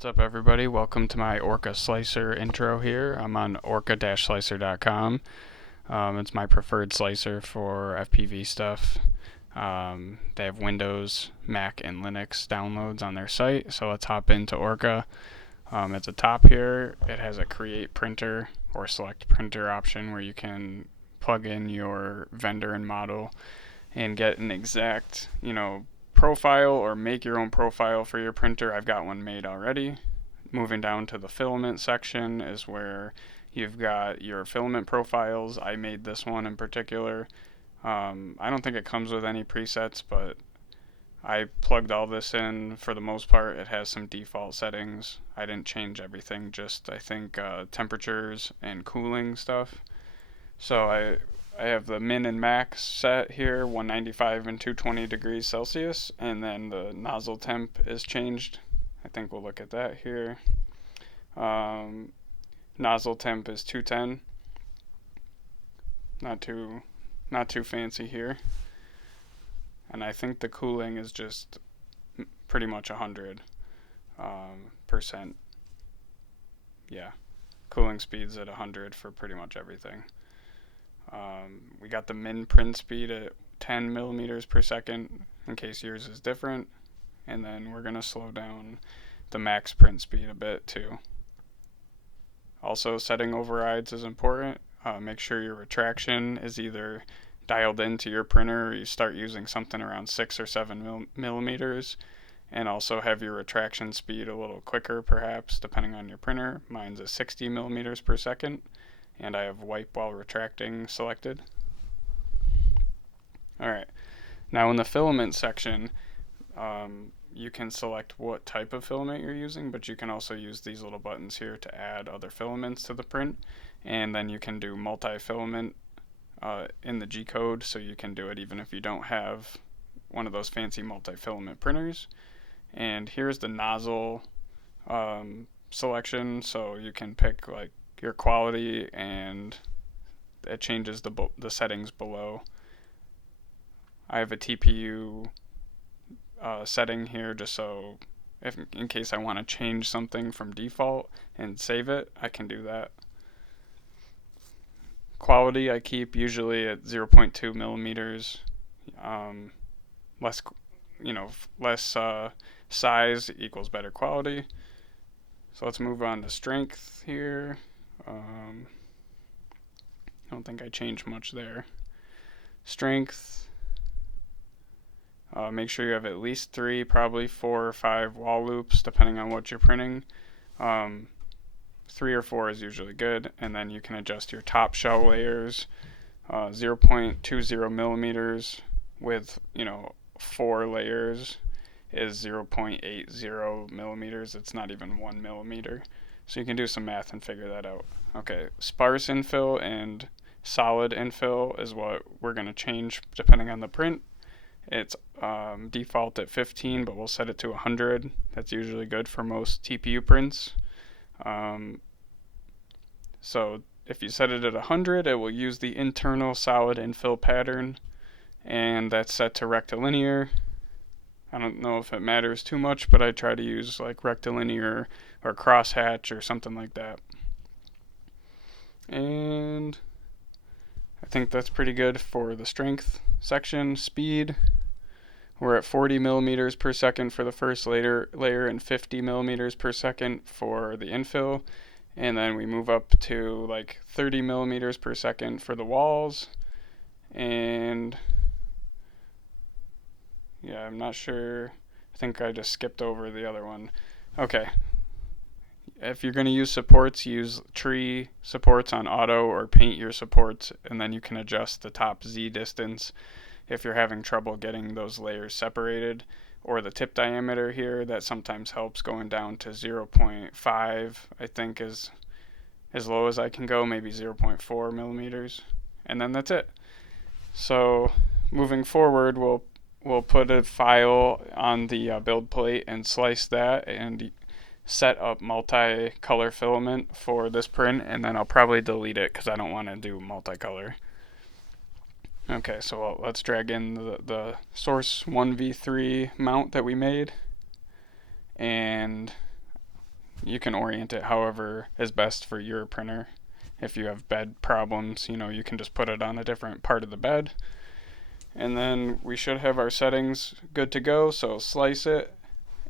What's up, everybody? Welcome to my Orca-Slicer intro here. I'm on orca-slicer.com. It's my preferred slicer for FPV stuff. They have Windows, Mac, and Linux downloads on their site, so let's hop into Orca. At the top here, it has a create printer or select printer option where you can plug in your vendor and model and get an exact, profile or make your own profile for your printer. I've got one made already. Moving down to the filament section is where you've got your filament profiles. I made this one in particular. I don't think it comes with any presets, but I plugged all this in for the most part. It has some default settings. I didn't change everything, just I think temperatures and cooling stuff. So I have the min and max set here, 195 and 220 degrees Celsius, and then the nozzle temp is changed. I think we'll look at that here. Nozzle temp is 210. Not too fancy here. And I think the cooling is just pretty much 100%. Yeah, cooling speed's at 100 for pretty much everything. We got the min print speed at 10 millimeters per second in case yours is different, and then we're going to slow down the max print speed a bit too. Also, setting overrides is important. Make sure your retraction is either dialed into your printer or you start using something around 6 or 7 millimeters, and also have your retraction speed a little quicker perhaps depending on your printer. Mine's at 60 millimeters per second. And I have wipe while retracting selected. Alright, now in the filament section, you can select what type of filament you're using, but you can also use these little buttons here to add other filaments to the print. And then you can do multi-filament in the G-code, so you can do it even if you don't have one of those fancy multi-filament printers. And here's the nozzle selection, so you can pick like your quality, and it changes the settings below. I have a TPU setting here just so in case I want to change something from default and save it, I can do that. Quality I keep usually at 0.2 millimeters. Less size equals better quality. So let's move on to strength here. I don't think I changed much there. Strength. Make sure you have at least 3, probably 4 or 5 wall loops, depending on what you're printing. 3 or 4 is usually good, and then you can adjust your top shell layers. 0.20 millimeters with 4 layers is 0.80 millimeters. It's not even 1 millimeter. So you can do some math and figure that out. Okay, sparse infill and solid infill is what we're going to change depending on the print. It's default at 15, but we'll set it to 100. That's usually good for most TPU prints. So if you set it at 100, it will use the internal solid infill pattern, and that's set to rectilinear. I don't know if it matters too much, but I try to use like rectilinear or crosshatch or something like that. And I think that's pretty good for the strength section. Speed, we're at 40 millimeters per second for the first layer and 50 millimeters per second for the infill. And then we move up to like 30 millimeters per second for the walls. And yeah, I'm not sure. I think I just skipped over the other one. Okay. If you're going to use supports, use tree supports on auto or paint your supports, and then you can adjust the top Z distance if you're having trouble getting those layers separated, or the tip diameter here. That sometimes helps, going down to 0.5, I think is as low as I can go, maybe 0.4 millimeters. And then that's it. So moving forward, we'll put a file on the build plate and slice that and set up multicolor filament for this print, and then I'll probably delete it because I don't want to do multicolor. Okay, so let's drag in the source 1v3 mount that we made, and you can orient it however is best for your printer. If you have bed problems, you can just put it on a different part of the bed. And then we should have our settings good to go. So slice it,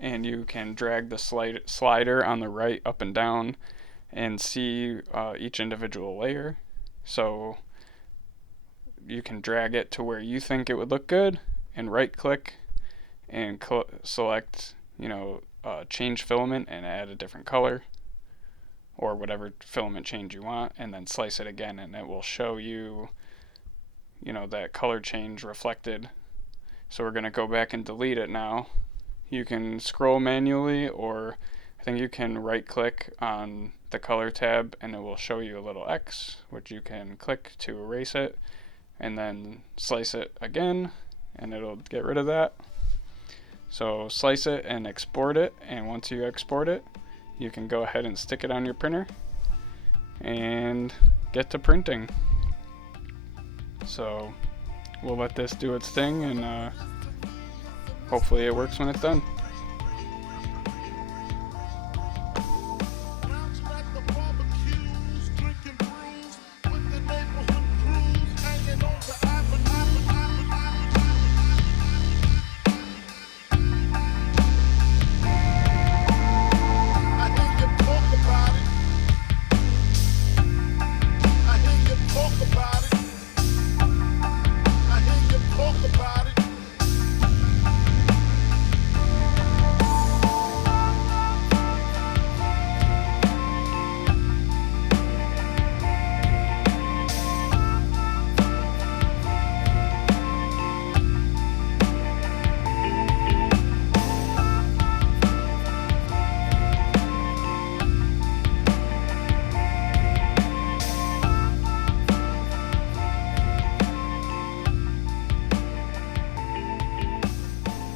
and you can drag the slider on the right up and down and see each individual layer. So you can drag it to where you think it would look good, and right click and select change filament and add a different color or whatever filament change you want, and then slice it again, and it will show you that color change reflected. So we're going to go back and delete it now. You can scroll manually, or I think you can right click on the color tab and it will show you a little X, which you can click to erase it, and then slice it again and it'll get rid of that. So slice it and export it, and once you export it, you can go ahead and stick it on your printer and get to printing. So we'll let this do its thing, and hopefully it works when it's done.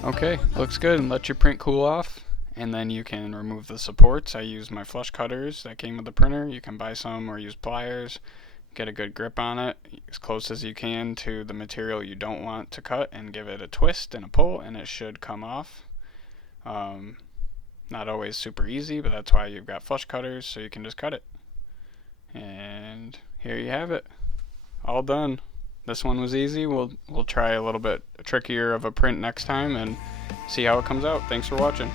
Okay, looks good, and let your print cool off, and then you can remove the supports. I use my flush cutters that came with the printer. You can buy some or use pliers. Get a good grip on it as close as you can to the material you don't want to cut, and give it a twist and a pull, and it should come off. Not always super easy, but that's why you've got flush cutters, so you can just cut it. And here you have it, all done. This one was easy. We'll try a little bit trickier of a print next time and see how it comes out. Thanks for watching.